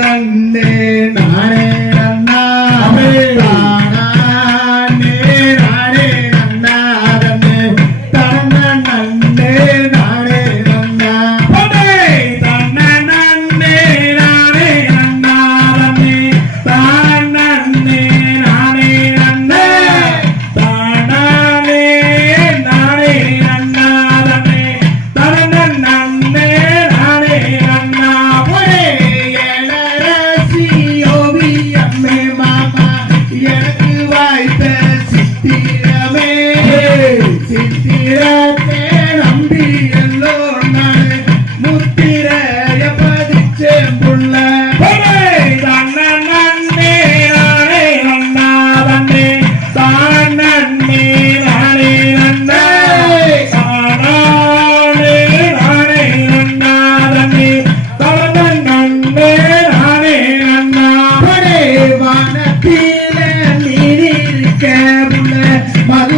nang ne nare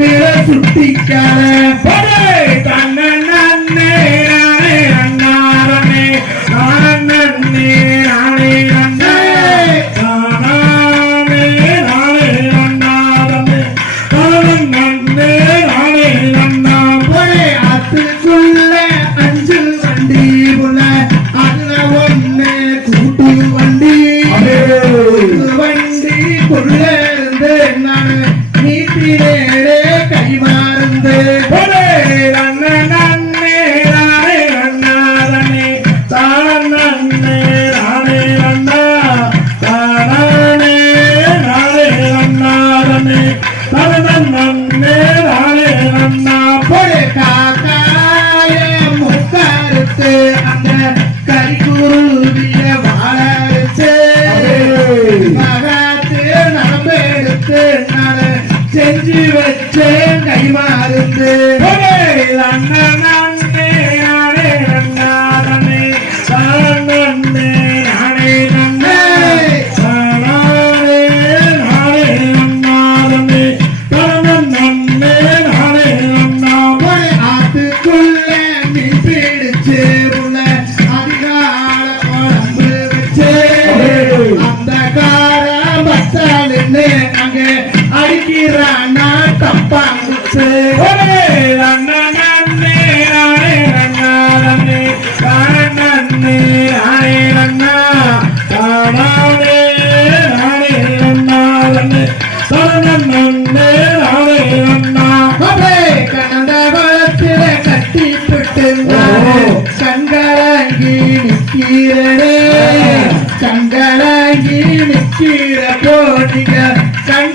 நாட்டில சுட்டிக்கார அந்த கரிக்குருவிய வாழச்சு மகாத்து நரம்பெடுத்து செஞ்சு வச்சேன் கை மாறுந்து அங்க அடிக்கிற அண்ணா தப்பாங்குச்சு அண்ணா அண்ணே அண்ணே அண்ணா அண்ணே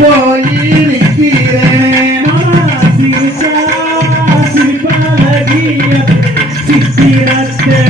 போய் நிற்கிறேன் சிரிச்சா சிரிப்பாலகிய சித்திரத்தை